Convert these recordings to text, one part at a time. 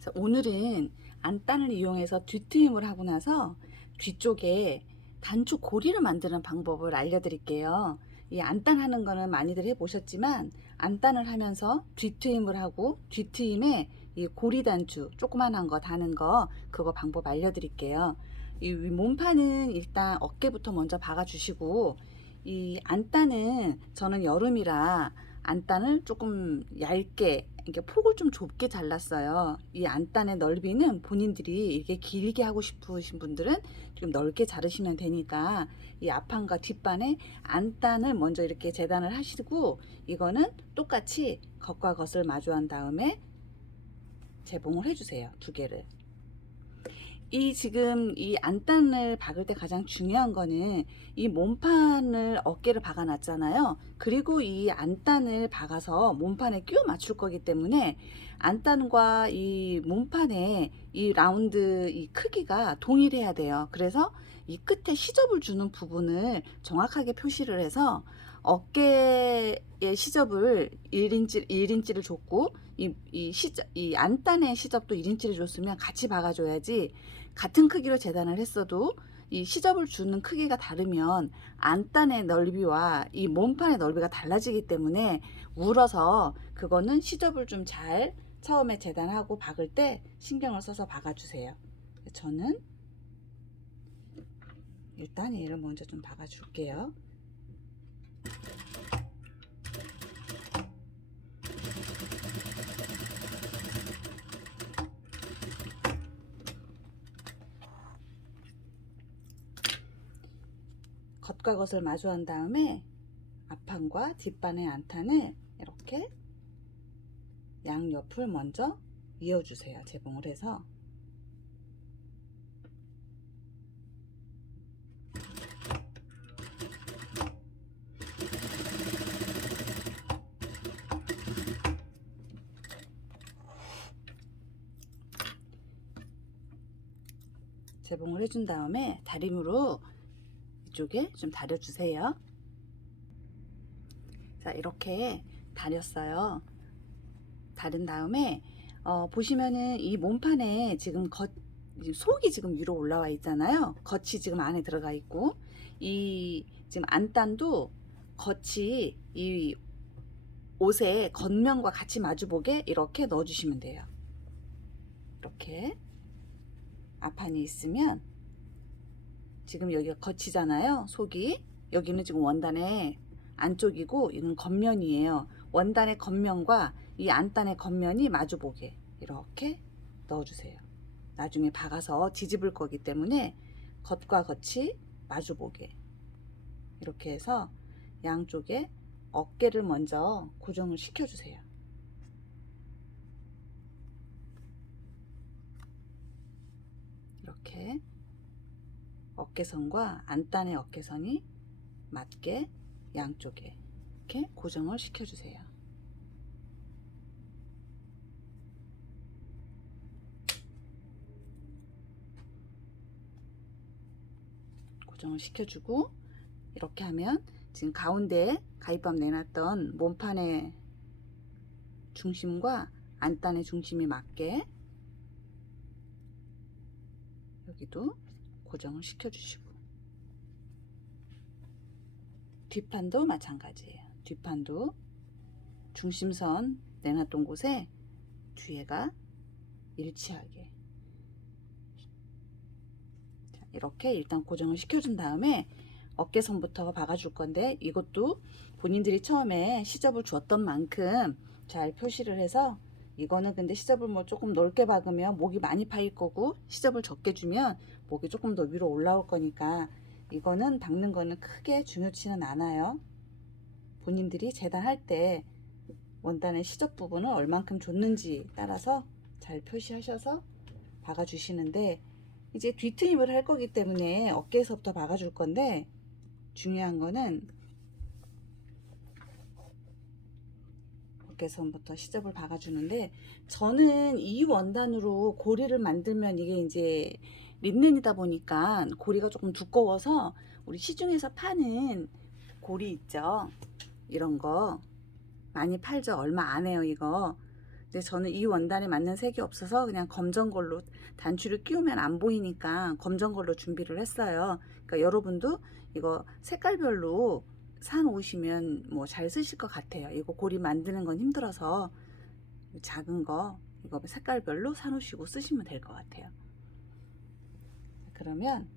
그래서 오늘은 안단을 이용해서 뒤트임을 하고 나서 뒤쪽에 단추 고리를 만드는 방법을 알려드릴게요. 이 안단 하는 거는 많이들 해보셨지만 안단을 하면서 뒤트임을 하고 뒤트임에 이 고리 단추 조그만한 거 다는 거 그거 방법 알려드릴게요. 이 몸판은 일단 어깨부터 먼저 박아주시고 이 안단은 저는 여름이라 안단을 조금 얇게 이렇게 폭을 좀 좁게 잘랐어요. 이 안단의 넓이는 본인들이 이렇게 길게 하고 싶으신 분들은 좀 넓게 자르시면 되니까 이 앞판과 뒷판에 안단을 먼저 이렇게 재단을 하시고 이거는 똑같이 겉과 겉을 마주한 다음에 재봉을 해주세요. 두 개를. 이 지금 이 안단을 박을 때 가장 중요한 거는 이 몸판을 어깨를 박아 놨잖아요. 그리고 이 안단을 박아서 몸판에 끼워 맞출 거기 때문에 안단과 이 몸판의 이 라운드 이 크기가 동일해야 돼요. 그래서 이 끝에 시접을 주는 부분을 정확하게 표시를 해서 어깨의 시접을 1인치, 1인치를 줬고 이, 이 시접, 이 안단의 시접도 1인치를 줬으면 같이 박아줘야지 같은 크기로 재단을 했어도 이 시접을 주는 크기가 다르면 안단의 넓이와 이 몸판의 넓이가 달라지기 때문에 울어서 그거는 시접을 좀 잘 처음에 재단하고 박을 때 신경을 써서 박아주세요. 저는 일단 얘를 먼저 좀 박아줄게요. 겉과 겉을 마주한 다음에 앞판과 뒷판의 안탄을 이렇게 양옆을 먼저 이어주세요. 재봉을 해서 재봉을 해준 다음에 다림으로 이쪽에 좀 다려주세요. 자, 이렇게 다렸어요. 다른 다음에 어, 보시면은 이 몸판에 지금 겉 속이 지금 위로 올라와 있잖아요. 겉이 지금 안에 들어가 있고 이 지금 안단도 겉이 이 옷의 겉면과 같이 마주보게 이렇게 넣어주시면 돼요. 이렇게 앞판이 있으면 지금 여기가 겉이잖아요. 속이 여기는 지금 원단의 안쪽이고 이는 겉면이에요. 원단의 겉면과 이 안단의 겉면이 마주보게 이렇게 넣어주세요. 나중에 박아서 뒤집을 거기 때문에 겉과 겉이 마주보게 이렇게 해서 양쪽에 어깨를 먼저 고정을 시켜주세요. 이렇게 어깨선과 안단의 어깨선이 맞게 양쪽에 이렇게 고정을 시켜주세요. 고정을 시켜주고 이렇게 하면 지금 가운데에 가위밥 내놨던 몸판의 중심과 안단의 중심이 맞게 여기도 고정을 시켜주시고 뒷판도 마찬가지예요. 뒷판도 중심선 내놨던 곳에 뒤에가 일치하게 자, 이렇게 일단 고정을 시켜준 다음에 어깨선부터 박아줄 건데 이것도 본인들이 처음에 시접을 주었던 만큼 잘 표시를 해서 이거는 근데 시접을 뭐 조금 넓게 박으면 목이 많이 파일 거고 시접을 적게 주면 목이 조금 더 위로 올라올 거니까 이거는 박는 거는 크게 중요치는 않아요. 본인들이 재단할 때 원단의 시접 부분을 얼만큼 줬는지 따라서 잘 표시하셔서 박아주시는데 이제 뒤트임을 할 거기 때문에 어깨에서부터 박아줄 건데 중요한 거는 어깨선부터 시접을 박아주는데 저는 이 원단으로 고리를 만들면 이게 이제 린넨이다 보니까 고리가 조금 두꺼워서 우리 시중에서 파는 고리 있죠? 이런 거 많이 팔죠? 얼마 안 해요 이거. 근데 저는 이 원단에 맞는 색이 없어서 그냥 검정 걸로 단추를 끼우면 안 보이니까 검정 걸로 준비를 했어요. 그러니까 여러분도 이거 색깔별로 산 오시면 뭐 잘 쓰실 것 같아요. 이거 고리 만드는 건 힘들어서 작은 거 이거 색깔별로 사 놓으시고 쓰시면 될 것 같아요. 그러면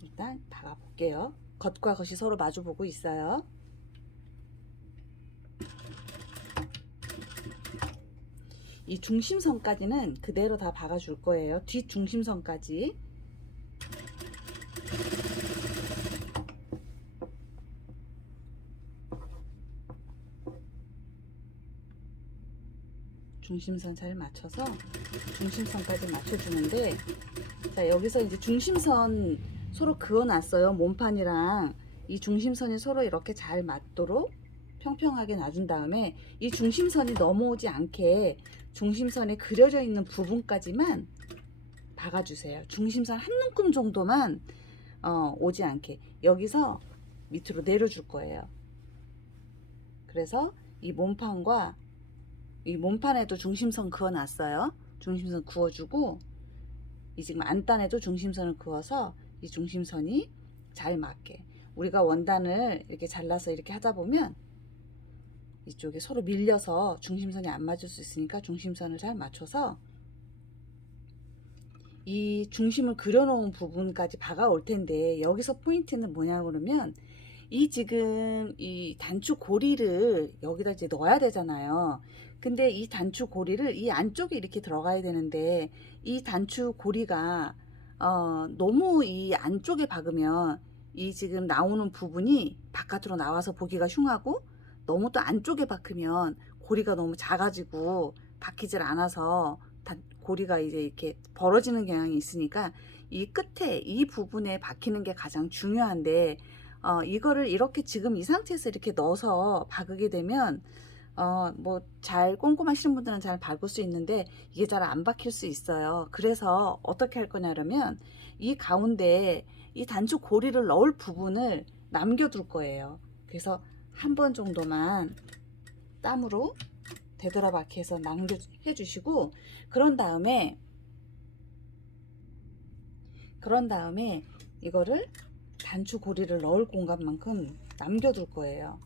일단 박아 볼게요. 겉과 겉이 서로 마주 보고 있어요. 이 중심선까지는 그대로 다 박아줄 거예요. 뒷 중심선까지. 중심선 잘 맞춰서 중심선까지 맞춰주는데 자 여기서 이제 중심선 서로 그어놨어요. 몸판이랑 이 중심선이 서로 이렇게 잘 맞도록 평평하게 놔준 다음에 이 중심선이 넘어오지 않게 중심선에 그려져 있는 부분까지만 박아주세요. 중심선 한 눈금 정도만 어, 오지 않게. 여기서 밑으로 내려줄 거예요. 그래서 이 몸판과 이 몸판에도 중심선 그어놨어요. 중심선 그어주고 이 지금 안단에도 중심선을 그어서 이 중심선이 잘 맞게 우리가 원단을 이렇게 잘라서 이렇게 하다 보면 이쪽에 서로 밀려서 중심선이 안 맞을 수 있으니까 중심선을 잘 맞춰서 이 중심을 그려놓은 부분까지 박아올 텐데 여기서 포인트는 뭐냐 그러면 이 지금 이 단추 고리를 여기다 이제 넣어야 되잖아요. 근데 이 단추 고리를 이 안쪽에 이렇게 들어가야 되는데 이 단추 고리가 어 너무 이 안쪽에 박으면 이 지금 나오는 부분이 바깥으로 나와서 보기가 흉하고 너무 또 안쪽에 박으면 고리가 너무 작아지고 박히질 않아서 단- 고리가 이제 이렇게 벌어지는 경향이 있으니까 이 끝에 이 부분에 박히는 게 가장 중요한데 어, 이거를 이렇게 지금 이 상태에서 이렇게 넣어서 박으게 되면 어, 뭐 잘 꼼꼼하시는 분들은 잘 박을 수 있는데 이게 잘 안 박힐 수 있어요. 그래서 어떻게 할 거냐면 이 가운데 이 단추 고리를 넣을 부분을 남겨둘 거예요. 그래서 한 번 정도만 땀으로 되돌아박기 해서 남겨 해 주시고 그런 다음에 그런 다음에 이거를 단추 고리를 넣을 공간만큼 남겨둘 거예요.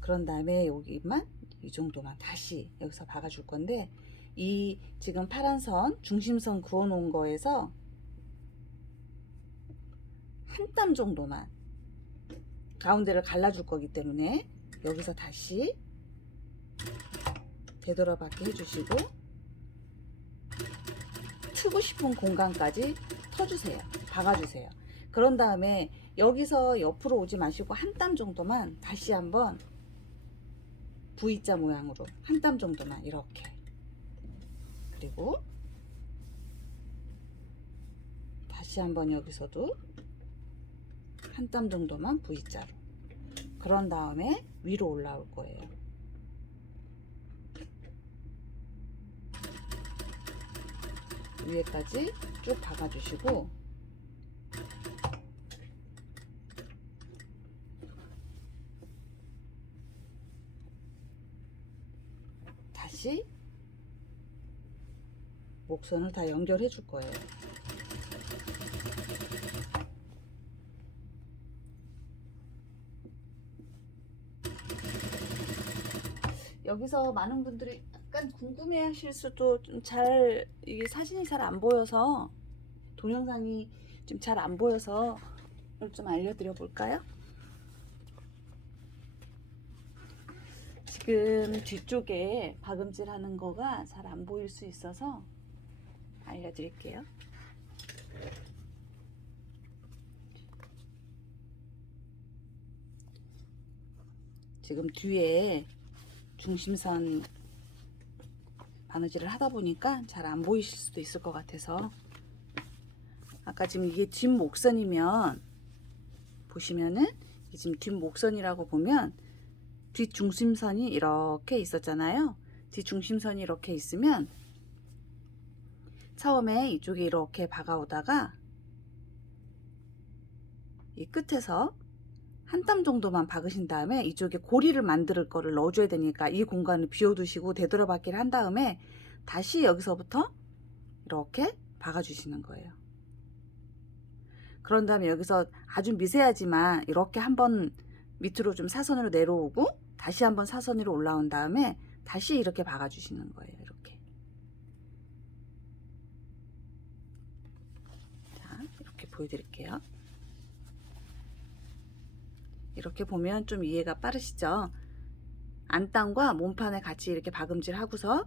그런 다음에 여기만 이 정도만 다시 여기서 박아줄 건데 이 지금 파란 선 중심선 그어 놓은 거에서 한 땀 정도만 가운데를 갈라줄 거기 때문에 여기서 다시 되돌아박기 해주시고 트고 싶은 공간까지 터주세요. 박아주세요. 그런 다음에 여기서 옆으로 오지 마시고 한 땀 정도만 다시 한번 V자 모양으로 한 땀 정도만 이렇게. 그리고 다시 한번 여기서도 한 땀 정도만 V자로. 그런 다음에 위로 올라올 거예요. 위에까지 쭉 박아주시고 다시 목선을 다 연결해 줄 거예요. 여기서 많은 분들이 약간 궁금해 하실 수도 좀 잘 이게 사진이 잘 안 보여서 동영상이 좀 잘 안 보여서 좀 알려드려 볼까요? 지금 뒤쪽에 박음질 하는 거가 잘 안 보일 수 있어서 알려드릴게요. 지금 뒤에 중심선 바느질을 하다 보니까 잘 안 보이실 수도 있을 것 같아서 아까 지금 이게 뒷 목선이면 보시면은 지금 뒷 목선이라고 보면 뒷 중심선이 이렇게 있었잖아요. 뒷 중심선이 이렇게 있으면 처음에 이쪽에 이렇게 박아오다가 이 끝에서 한 땀 정도만 박으신 다음에 이쪽에 고리를 만들 거를 넣어줘야 되니까 이 공간을 비워두시고 되돌아박기를 한 다음에 다시 여기서부터 이렇게 박아주시는 거예요. 그런 다음에 여기서 아주 미세하지만 이렇게 한번 밑으로 좀 사선으로 내려오고 다시 한번 사선으로 올라온 다음에 다시 이렇게 박아주시는 거예요. 이렇게. 자, 이렇게 보여드릴게요. 이렇게 보면 좀 이해가 빠르시죠? 안땀과 몸판을 같이 이렇게 박음질 하고서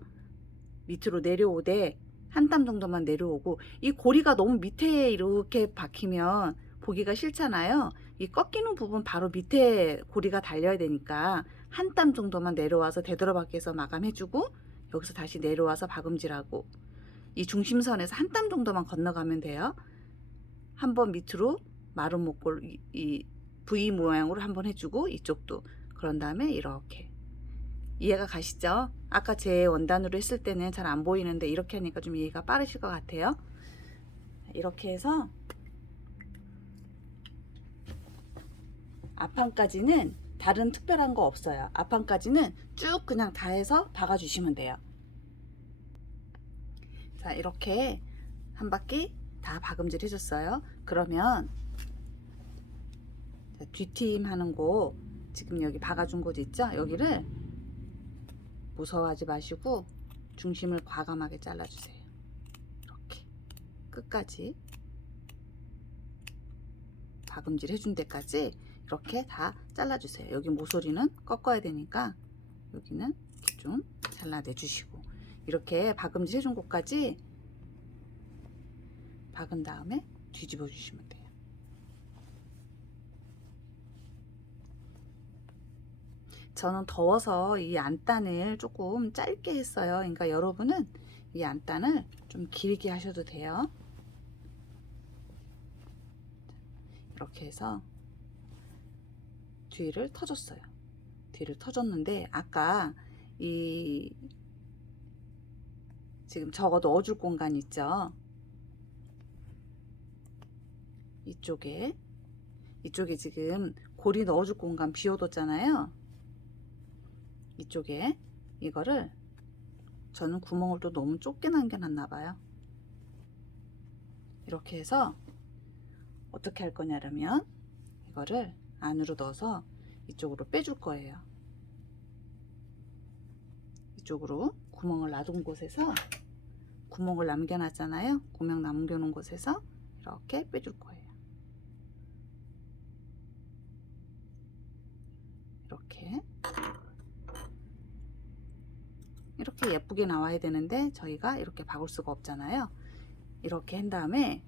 밑으로 내려오되 한 땀 정도만 내려오고 이 고리가 너무 밑에 이렇게 박히면 보기가 싫잖아요. 이 꺾이는 부분 바로 밑에 고리가 달려야 되니까 한 땀 정도만 내려와서 되돌아박기에서 마감해주고 여기서 다시 내려와서 박음질하고 이 중심선에서 한 땀 정도만 건너가면 돼요. 한번 밑으로 마른 목골 이, 이 V 모양으로 한번 해주고 이쪽도 그런 다음에 이렇게 이해가 가시죠? 아까 제 원단으로 했을 때는 잘 안 보이는데 이렇게 하니까 좀 이해가 빠르실 것 같아요. 이렇게 해서 앞판까지는 다른 특별한 거 없어요. 앞판까지는 쭉 그냥 다 해서 박아주시면 돼요. 자, 이렇게 한 바퀴 다 박음질 해줬어요. 그러면 자, 뒷팀 하는 곳 지금 여기 박아준 곳 있죠? 여기를 무서워하지 마시고 중심을 과감하게 잘라주세요. 이렇게 끝까지 박음질 해준 데까지 이렇게 다 잘라주세요. 여기 모서리는 꺾어야 되니까 여기는 좀 잘라내 주시고 이렇게 박음질 해준 곳까지 박은 다음에 뒤집어 주시면 돼요. 저는 더워서 이 안단을 조금 짧게 했어요. 그러니까 여러분은 이 안단을 좀 길게 하셔도 돼요. 이렇게 해서 뒤를 터줬어요. 뒤를 터줬는데 아까 이 지금 저거 넣어줄 공간 있죠? 이쪽에 이쪽에 지금 고리 넣어줄 공간 비워뒀잖아요. 이쪽에 이거를 저는 구멍을 또 너무 좁게 남겨놨나 봐요. 이렇게 해서 어떻게 할 거냐면 이거를 안으로 넣어서 이쪽으로 빼줄 거예요. 이쪽으로 구멍을 놔둔 곳에서 구멍을 남겨놨잖아요. 구멍 남겨놓은 곳에서 이렇게 빼줄 거예요. 이렇게 이렇게 예쁘게 나와야 되는데 저희가 이렇게 박을 수가 없잖아요. 이렇게 한 다음에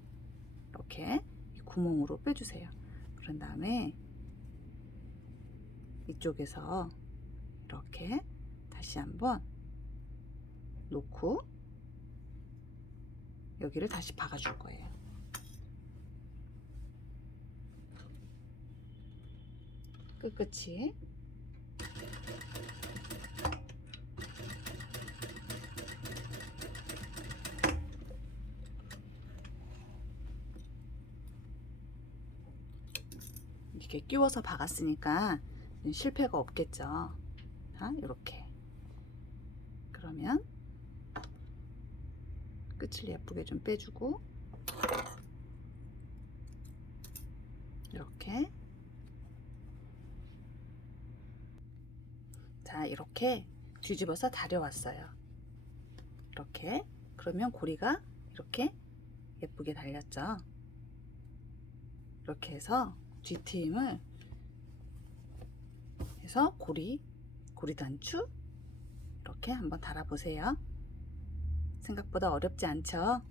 이렇게 구멍으로 빼주세요. 그런 다음에 이쪽에서 이렇게 다시 한번 놓고 여기를 다시 박아줄 거예요. 끝끝이 이렇게 끼워서 박았으니까 실패가 없겠죠. 자, 이렇게. 그러면 끝을 예쁘게 좀 빼주고 이렇게 자 이렇게 뒤집어서 다려왔어요. 이렇게 그러면 고리가 이렇게 예쁘게 달렸죠. 이렇게 해서 뒷팀을 해서 고리, 고리 단추 이렇게 한번 달아보세요. 생각보다 어렵지 않죠?